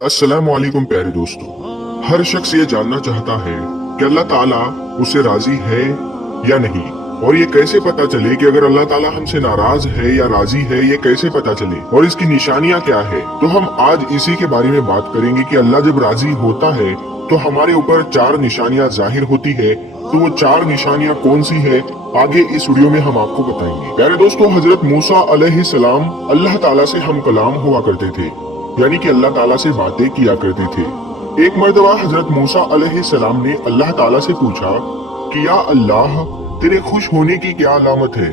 अस्सलामु अलैकुम प्यारे दोस्तों। हर शख्स ये जानना चाहता है कि अल्लाह ताला उससे राजी है या नहीं, और ये कैसे पता चले कि अगर अल्लाह ताला हमसे नाराज है या राजी है, ये कैसे पता चले और इसकी निशानियां क्या है। तो हम आज इसी के बारे में बात करेंगे कि अल्लाह जब राजी होता है तो हमारे ऊपर 4 निशानियां जाहिर होती है। तो वो 4 निशानियां कौन सी है, आगे इस वीडियो में हम आपको बताएंगे। प्यारे दोस्तों, हजरत मूसा अलैहिस्सलाम अल्लाह ताला से हम कलाम हुआ करते थे, यानी कि अल्लाह ताला से बातें किया करते थे। एक मर्तबा हजरत मूसा अलैहिस्सलाम ने अल्लाह ताला से पूछा कि या अल्लाह, तेरे खुश होने की क्या अलामत है,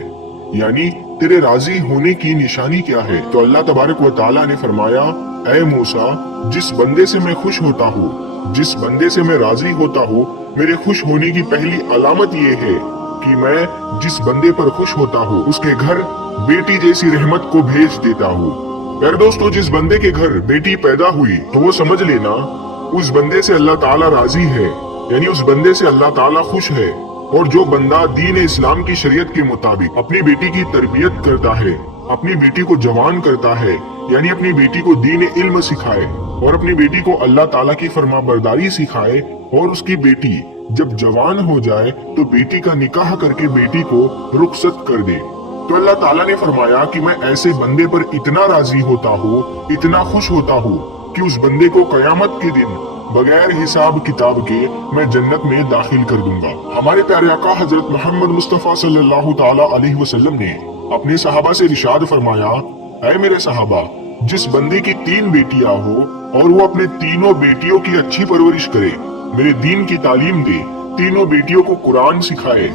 यानी तेरे राजी होने की निशानी क्या है। तो अल्लाह तबारक व तआला ने फरमाया, ऐ मूसा, जिस बंदे से मैं खुश होता हूँ, जिस बंदे से मैं राजी होता हूँ, मेरे खुश होने की पहली अलामत ये है कि मैं जिस बंदे पर खुश होता हूँ उसके घर बेटी जैसी रहमत को भेज देता हूँ। प्यारे दोस्तों, जिस बंदे के घर बेटी पैदा हुई तो वो समझ लेना उस बंदे से अल्लाह ताला राजी है, यानी उस बंदे से अल्लाह ताला खुश है। और जो बंदा दीन इस्लाम की शरीयत के मुताबिक अपनी बेटी की तरबियत करता है, अपनी बेटी को जवान करता है, यानी अपनी बेटी को दीन इल्म सिखाए और अपनी बेटी को अल्लाह ताला की फरमाबरदारी सिखाए, और उसकी बेटी जब जवान हो जाए तो बेटी का निकाह करके बेटी को रुखसत कर दे। तो अल्लाह ताला ने फरमाया कि मैं ऐसे बंदे पर इतना राजी होता हूँ, इतना खुश होता हूँ कि उस बंदे को कयामत के दिन बगैर हिसाब किताब के मैं जन्नत में दाखिल कर दूंगा। हमारे प्यारे आका हजरत मोहम्मद मुस्तफा सल्लल्लाहु ताला अलैहि वसल्लम ने अपने सहाबा से इरशाद फरमाया, ऐ मेरे सहाबा, जिस बंदे की 3 बेटियां हो और वो अपने तीनों बेटियों की अच्छी परवरिश करे, मेरे दीन की तालीम दे, तीनों बेटियों को कुरान सिखाए,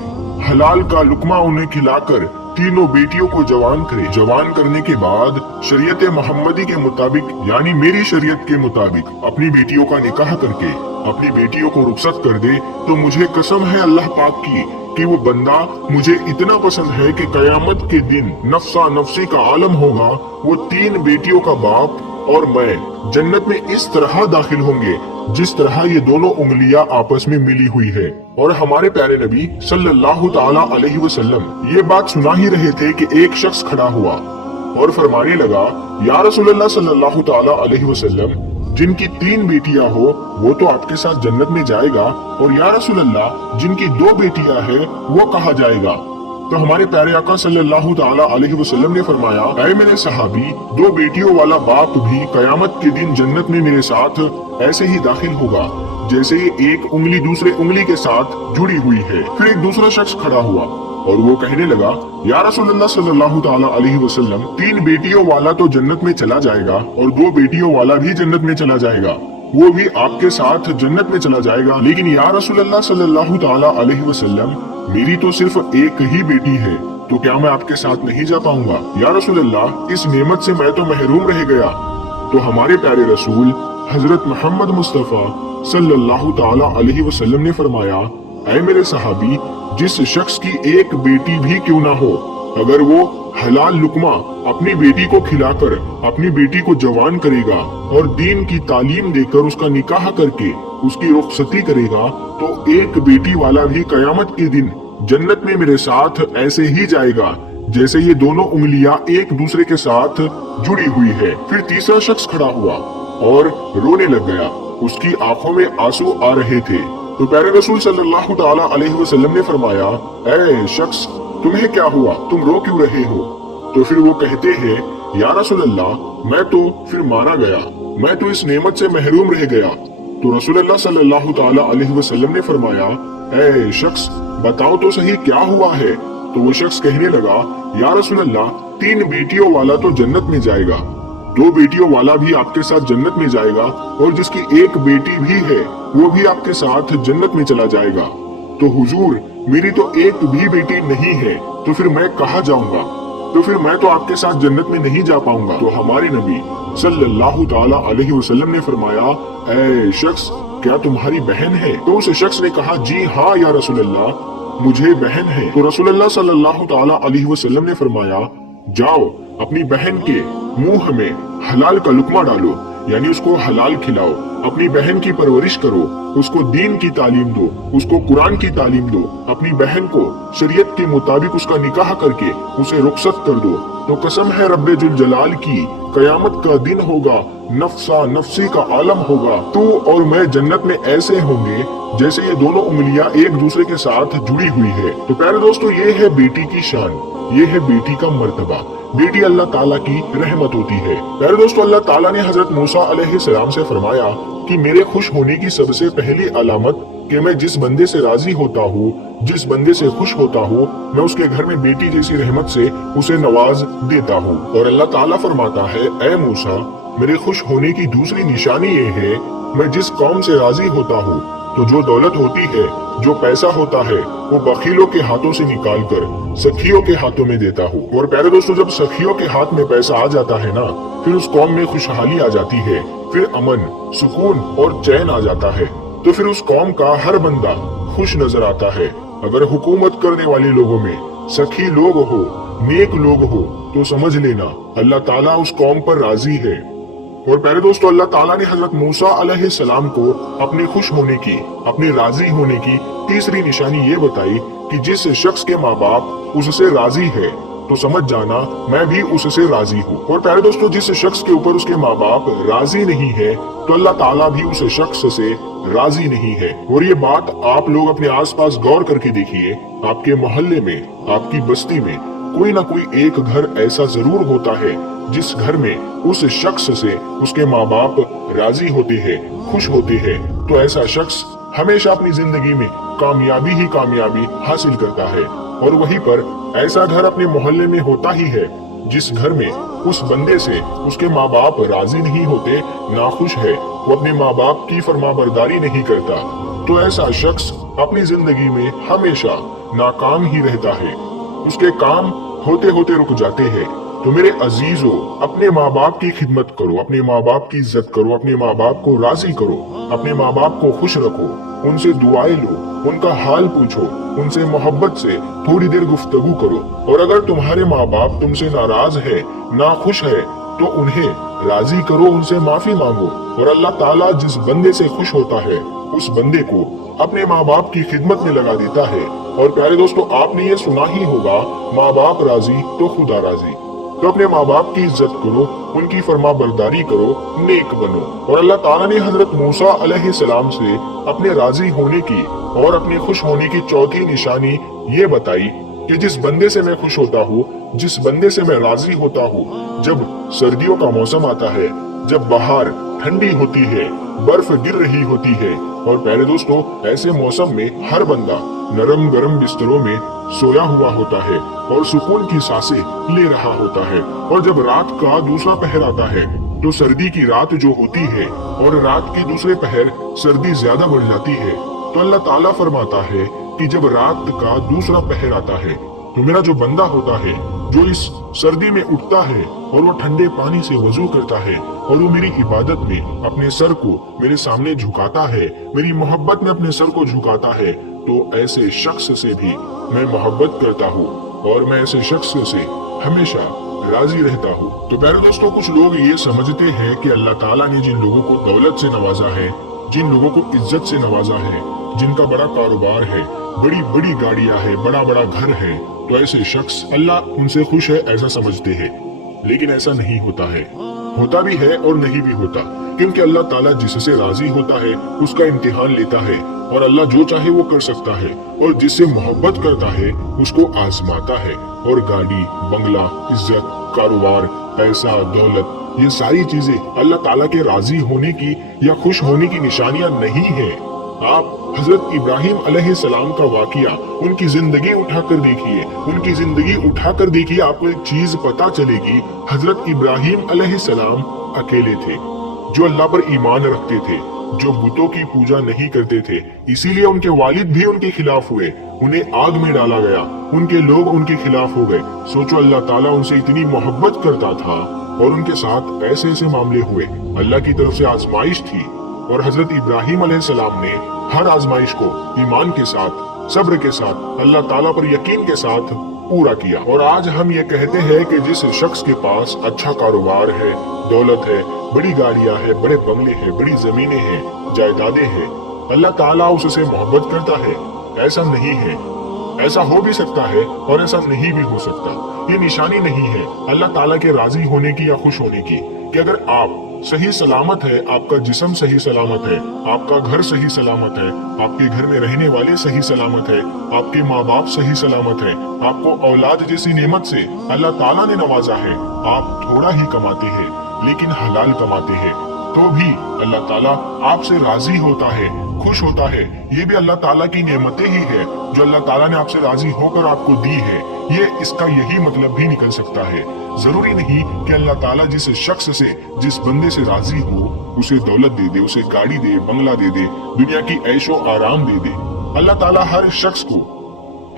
हलाल का लुकमा उन्हें खिलाकर तीनों बेटियों को जवान करे, जवान करने के बाद शरीयत मोहम्मदी के मुताबिक, यानी मेरी शरीयत के मुताबिक अपनी बेटियों का निकाह करके अपनी बेटियों को रुखसत कर दे, तो मुझे कसम है अल्लाह पाक की कि वो बंदा मुझे इतना पसंद है कि कयामत के दिन नफ्सा नफ्सी का आलम होगा। वो 3 बेटियों का बाप और मैं जन्नत में इस तरह दाखिल होंगे जिस तरह ये दोनों उंगलियां आपस में मिली हुई है। और हमारे प्यारे नबी सल्लल्लाहु ताला अलैहि वसल्लम ये बात सुना ही रहे थे कि एक शख्स खड़ा हुआ और फरमाने लगा, या रसूलल्लाह सल्लल्लाहु ताला अलैहि वसल्लम, जिनकी 3 बेटियां हो वो तो आपके साथ जन्नत में जाएगा, और या रसूलल्लाह, जिनकी 2 बेटियां हैं वो कहाँ जाएगा। तो हमारे प्यारे आका सल्लल्लाहु ताला अलैहि वसल्लम ने फरमाया, ऐ मेरे सहाबी, 2 बेटियों वाला बाप भी कयामत के दिन जन्नत में मेरे साथ ऐसे ही दाखिल होगा जैसे एक उंगली दूसरे उंगली के साथ जुड़ी हुई है। फिर एक दूसरा शख्स खड़ा हुआ और वो कहने लगा, या रसूलल्लाह सल्लल्लाहु ताला अलैहि वसल्लम, 3 बेटियों वाला तो जन्नत में चला जाएगा और 2 बेटियों वाला भी जन्नत में चला जाएगा, वो भी आपके साथ जन्नत में चला जाएगा, लेकिन या रसूलल्लाह सल्लल्लाहु ताला अलैहि वसल्लम, मेरी तो सिर्फ एक ही बेटी है, तो क्या मैं आपके साथ नहीं जा पाऊंगा। या रसूलल्लाह, इस नेमत से मैं तो महरूम रह गया। तो हमारे प्यारे रसूल हजरत मोहम्मद मुस्तफा सल्लल्लाहु ताला अलैहि वसल्लम ने फरमाया, ऐ मेरे सहाबी, जिस शख्स की एक बेटी भी क्यों ना हो, अगर वो हलाल लुकमा अपनी बेटी को खिलाकर अपनी बेटी को जवान करेगा और दीन की तालीम देकर उसका निकाह करके उसकी रुखसती करेगा, तो एक बेटी वाला भी कयामत के दिन जन्नत में मेरे साथ ऐसे ही जाएगा जैसे ये दोनों उंगलियां एक दूसरे के साथ जुड़ी हुई है। फिर तीसरा शख्स खड़ा हुआ और रोने लग गया, उसकी आंखों में आंसू आ रहे थे। तो प्यारे रसूल सल्लल्लाहु ताला अलैहि वसल्लम ने फरमाया, ऐ शख्स, तुम्हें क्या हुआ, तुम रो क्यों रहे हो। तो फिर वो कहते हैं, या रसूलल्लाह, मैं तो फिर मारा गया, मैं तो इस नेमत से महरूम रह गया। तो रसूलल्लाह सल्लल्लाहु ताला अलैहि वसल्लम ने फरमाया, ऐ शख्स, बताओ तो सही क्या हुआ है। तो वो शख्स कहने लगा, या रसूलल्लाह, 3 बेटियों वाला तो जन्नत में जाएगा, 2 बेटियों वाला भी आपके साथ जन्नत में जाएगा, और जिसकी एक बेटी भी है वो भी आपके साथ जन्नत में चला जाएगा। तो हुजूर, मेरी तो एक भी बेटी नहीं है, तो फिर मैं कहाँ जाऊंगा, तो फिर मैं तो आपके साथ जन्नत में नहीं जा पाऊंगा। तो हमारे नबी सल्लल्लाहु ताला अलैहि वसल्लम ने फरमाया, ऐ शख्स, क्या तुम्हारी बहन है। तो उस शख्स ने कहा, जी हाँ या रसूलल्लाह, मुझे बहन है। तो रसूलल्लाह सल्लल्लाहु ताला अलैहि वसल्लम ने फरमाया, जाओ अपनी बहन के मुंह में हलाल का लुकमा डालो, यानी उसको हलाल खिलाओ, अपनी बहन की परवरिश करो, उसको दीन की तालीम दो, उसको कुरान की तालीम दो, अपनी बहन को शरीयत के मुताबिक उसका निकाह करके उसे रुखसत कर दो, तो कसम है रब्बे जुल जलाल की, कयामत का दिन होगा, नफ्सा नफ्सी का आलम होगा, तू और मैं जन्नत में ऐसे होंगे जैसे ये दोनों उंगलियां एक दूसरे के साथ जुड़ी हुई है। तो प्यारे दोस्तों, ये है बेटी की शान, ये है बेटी का मर्तबा। बेटी अल्लाह ताला की रहमत होती है। प्यारे दोस्तों, अल्लाह ताला ने हजरत मूसा अलैहिस्सलाम से फरमाया कि मेरे खुश होने की सबसे पहली अलामत कि मैं जिस बंदे से राजी होता हूँ, जिस बंदे से खुश होता हूँ, मैं उसके घर में बेटी जैसी रहमत से उसे नवाज देता हूँ। और अल्लाह ताला फरमाता है, ऐ मूसा, मेरे खुश होने की दूसरी निशानी ये है, मैं जिस कौम से राजी होता हूँ तो जो दौलत होती है, जो पैसा होता है, वो बखीलों के हाथों से निकाल कर सखियों के हाथों में देता हूँ। और प्यारे दोस्तों, जब सखियों के हाथ में पैसा आ जाता है ना, फिर उस कौम में खुशहाली आ जाती है, फिर अमन, सुकून और चैन आ जाता है। तो फिर उस कौम का हर बंदा खुश नजर आता है। अगर हुकूमत करने वाले लोगों में सखी लोग हो, नेक लोग हो, तो समझ लेना अल्लाह ताला उस कौम पर राजी है। और प्यारे दोस्तों, अल्लाह ताला ने हजरत मूसा अलैहिस्सलाम को अपने खुश होने की, अपने राजी होने की तीसरी निशानी ये बताई कि जिस शख्स के माँ बाप उससे राजी है, तो समझ जाना मैं भी उससे राजी हूँ। और प्यारे दोस्तों, जिस शख्स के ऊपर उसके माँ बाप राजी नहीं है, तो अल्लाह ताला भी उस शख्स से राजी नहीं है। और ये बात आप लोग अपने आसपास गौर करके देखिए, आपके मोहल्ले में, आपकी बस्ती में कोई ना कोई एक घर ऐसा जरूर होता है जिस घर में उस शख्स से उसके माँ बाप राजी होते हैं, खुश होते हैं। तो ऐसा शख्स हमेशा अपनी जिंदगी में कामयाबी ही कामयाबी हासिल करता है। और वहीं पर ऐसा घर अपने मोहल्ले में होता ही है जिस घर में उस बंदे से उसके माँ बाप राजी नहीं होते, नाखुश है, वो अपने माँ बाप की फरमाबरदारी नहीं करता, तो ऐसा शख्स अपनी जिंदगी में हमेशा नाकाम ही रहता है। उसके काम होते होते रुक जाते हैं। तो मेरे अजीजों, अपने माँ बाप की खिदमत करो, अपने माँ बाप की इज्जत करो, अपने माँ बाप को राजी करो, अपने माँ बाप को खुश रखो, उनसे दुआएं लो, उनका हाल पूछो, उनसे मोहब्बत से थोड़ी देर गुफ्तगू करो। और अगर तुम्हारे माँ बाप तुमसे नाराज है, नाखुश है, तो उन्हें राजी करो, उनसे माफी मांगो। और अल्लाह ताला जिस बंदे से खुश होता है, उस बंदे को अपने माँ बाप की खिदमत में लगा देता है। और प्यारे दोस्तों, आपने ये सुना ही होगा, माँ बाप राजी तो खुदा राजी। तो अपने माँ बाप की इज्जत करो, उनकी फरमा बरदारी करो, नेक बनो। और अल्लाह ताला ने हजरत मूसा अलैहिस्सलाम से अपने राजी होने की और अपने खुश होने की चौथी निशानी ये बताई कि जिस बंदे से मैं खुश होता हूँ, जिस बंदे से मैं राजी होता हूँ, जब सर्दियों का मौसम आता है, जब बाहर ठंडी होती है, बर्फ गिर रही होती है, और प्यारे दोस्तों, ऐसे मौसम में हर बंदा नरम गरम बिस्तरों में सोया हुआ होता है और सुकून की सांसें ले रहा होता है। और जब रात का दूसरा पहर आता है, तो सर्दी की रात जो होती है और रात की दूसरे पहर सर्दी ज्यादा बढ़ जाती है, तो अल्लाह ताला फरमाता है कि जब रात का दूसरा पहर आता है, तो मेरा जो बंदा होता है, जो इस सर्दी में उठता है और वो ठंडे पानी से वजू करता है और वो मेरी इबादत में अपने सर को मेरे सामने झुकाता है, मेरी मोहब्बत में अपने सर को झुकाता है, तो ऐसे शख्स से भी मैं मोहब्बत करता हूँ और मैं ऐसे शख्स से हमेशा राजी रहता हूँ। तो प्यारे दोस्तों, कुछ लोग ये समझते हैं कि अल्लाह ताला ने जिन लोगों को दौलत से नवाजा है, जिन लोगों को इज्जत से नवाजा है, जिनका बड़ा कारोबार है, बड़ी बड़ी गाड़ियां है, बड़ा बड़ा घर है, तो ऐसे शख्स अल्लाह उनसे खुश है ऐसा समझते हैं। लेकिन ऐसा नहीं होता है, होता भी है और नहीं भी होता, क्योंकि अल्लाह ताला जिससे राजी होता है उसका इम्तिहान लेता है और अल्लाह जो चाहे वो कर सकता है, और जिससे मोहब्बत करता है उसको आजमाता है। और गाड़ी, बंगला, इज्जत, कारोबार, पैसा, दौलत, ये सारी चीजें अल्लाह ताला के राजी होने की या खुश होने की निशानियां नहीं है। आप हजरत इब्राहिम अलैहिस्सलाम का वाकिया, उनकी जिंदगी उठाकर देखिए, उनकी जिंदगी उठाकर देखिए, आपको एक चीज पता चलेगी। हजरत इब्राहिम अलैहिस्सलाम अकेले थे, जो अल्लाह पर ईमान रखते थे, जो बुतों की पूजा नहीं करते थे। इसीलिए उनके वालिद भी उनके खिलाफ हुए, उन्हें आग में डाला गया, उनके लोग उनके खिलाफ हो गए। सोचो, अल्लाह ताला उनसे इतनी मोहब्बत करता था और उनके साथ ऐसे ऐसे मामले हुए। अल्लाह की तरफ से आजमाइश थी और हजरत इब्राहिम अलैहिस्सलाम ने हर आजमाइश को ईमान के साथ, सब्र के साथ, अल्लाह ताला पर यकीन के साथ पूरा किया। और आज हम ये कहते हैं कि जिस शख्स के पास अच्छा कारोबार है, दौलत है, बड़ी गाड़ियां हैं, बड़े बंगले हैं, बड़ी जमीनें हैं, जायदादें हैं, अल्लाह ताला उससे मोहब्बत करता है? ऐसा नहीं है। ऐसा हो भी सकता है और ऐसा नहीं भी हो सकता। ये निशानी नहीं है अल्लाह ताला के राजी होने की या खुश होने की कि अगर आप सही सलामत है, आपका जिस्म सही सलामत है, आपका घर सही सलामत है, आपके घर में रहने वाले सही सलामत है, आपके माँ बाप सही सलामत है, आपको औलाद जैसी नेमत से अल्लाह ताला ने नवाजा है, आप थोड़ा ही कमाते हैं लेकिन हलाल कमाते हैं, तो भी अल्लाह ताला आपसे राजी होता है, खुश होता है। ये भी अल्लाह ताला की नेमतें ही है जो अल्लाह ताला ने आपसे राजी होकर आपको दी है। ये इसका यही मतलब भी निकल सकता है। जरूरी नहीं कि अल्लाह ताला जिस शख्स से, जिस बंदे से राजी हो उसे दौलत दे दे, उसे गाड़ी दे, बंगला दे दे, दुनिया की ऐशो आराम दे दे। अल्लाह ताला हर शख्स को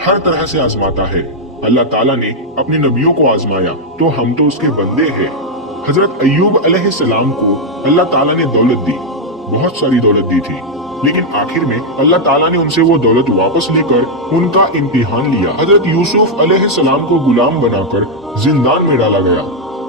हर तरह से आजमाता है। अल्लाह ताला ने अपने नबियों को आजमाया तो हम तो उसके बंदे हैं। हजरत अय्यूब अलैहिस्सलाम को अल्लाह ताला ने दौलत दी, बहुत सारी दौलत दी थी, लेकिन आखिर में अल्लाह ताला ने उनसे वो दौलत वापस लेकर उनका इम्तिहान लिया। हजरत यूसुफ अलैहिस्सलाम को गुलाम बनाकर जिंदान में डाला गया।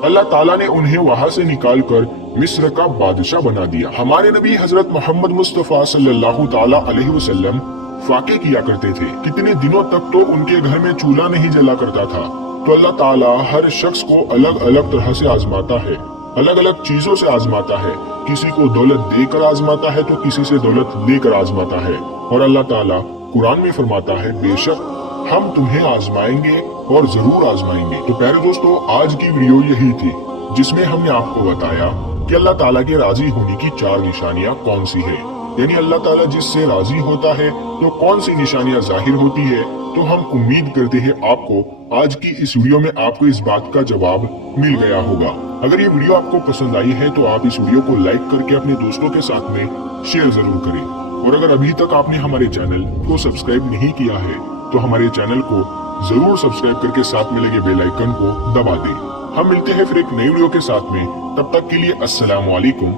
अल्लाह ताला ने उन्हें वहां से निकालकर मिस्र का बादशाह बना दिया। हमारे नबी हजरत मोहम्मद मुस्तफा सल्लल्लाहु ताला अलैहि वसल्लम फाके किया करते थे। कितने दिनों तक तो उनके घर में चूल्हा नहीं जला करता था। तो अल्लाह ताला हर शख्स को अलग अलग तरह से आजमाता है, अलग अलग चीजों से आजमाता है। किसी को दौलत देकर आजमाता है तो किसी से दौलत लेकर आजमाता है। और अल्लाह ताला कुरान में फरमाता है, बेशक हम तुम्हें आजमाएंगे और जरूर आजमाएंगे। तो प्यारे दोस्तों, आज की वीडियो यही थी जिसमें हमने आपको बताया कि अल्लाह ताला के राजी होने की 4 निशानियां कौन सी है। यानी अल्लाह ताला जिससे राजी होता है तो कौन सी निशानियां जाहिर होती है। तो हम उम्मीद करते हैं आपको आज की इस वीडियो में आपको इस बात का जवाब मिल गया होगा। अगर ये वीडियो आपको पसंद आई है तो आप इस वीडियो को लाइक करके अपने दोस्तों के साथ में शेयर जरूर करें। और अगर अभी तक आपने हमारे चैनल को सब्सक्राइब नहीं किया है तो हमारे चैनल को जरूर सब्सक्राइब करके साथ में लगे बेल आइकन को दबा दें। हम मिलते हैं फिर एक नई वीडियो के साथ में, तब तक के लिए अस्सलाम वालेकुम।